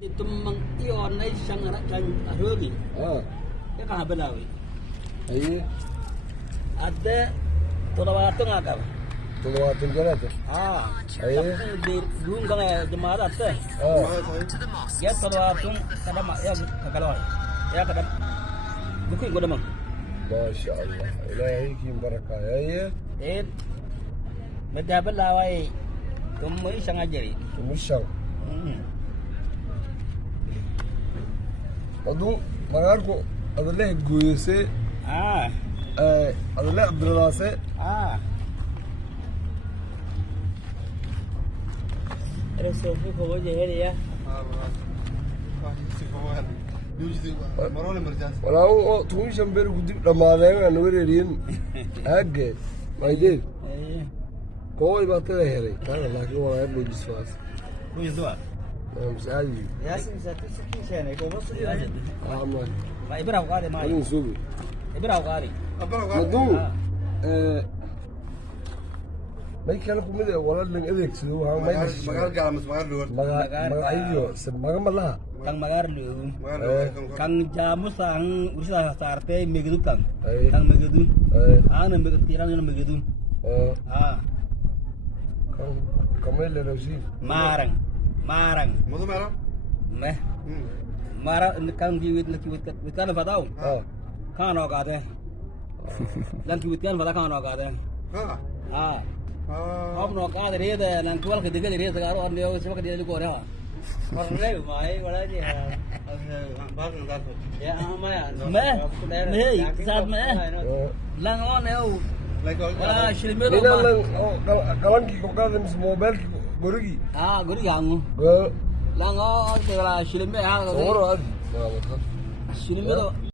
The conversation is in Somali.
Itu mengion ay sang anak kan ahli. Ya kan belawi. Iya. Ada tolawatong akal. Tolawatong kan itu. Iya. Di belum bang jemaat teh. Ya tolawatong kada ya kakalon. Ya kada. Buku gua demang. Masya Allah. Ilahi kim barakah. Iya. Medha belawai. Tumui sang ajari. Musang. Adu magarko adale guyese adale abdurrase Terus sofu ko je ya. walau tumi shamber gudi dhamaadeen aan wereerin aage maydee kooy baata helay tan laakiin waa ay bujisfaas Bujiswa. مساعدني Yasin satu sekian ko nosu ya. أعمل Ma ibrah qari ma. أنا سوبي Ibrah qari. مدو ما يكلكم مده ولا لين إذا سلوا ها ما يدش مقال قامس مقال لور مغا أيوه مغا ملا Kang magar lu. Kang jamu sang usaha sarte megidu kang. أي Kang megidu. أي Ana megidu tirang na megidu. كمل لروزين Marang. Marang. ماذا معرف؟ Meh. Marang kang diwit na kiwit kan fatau. Kan oga de. Lan kiwit kan fata kan oga de. ها Om no ka de de lan kual ke de de sagaro on de sebab ke de ko re. Orang le mai wala ji. بعد من ذاك Ya ama ya. Meh. Meh saat meh. Lan on eu. Wala shilme do. هنا كلام كي كوكا مس موبايل غورغي Guri gangu. غو Lang o de la shilme ha. صورة هذه Shilme do.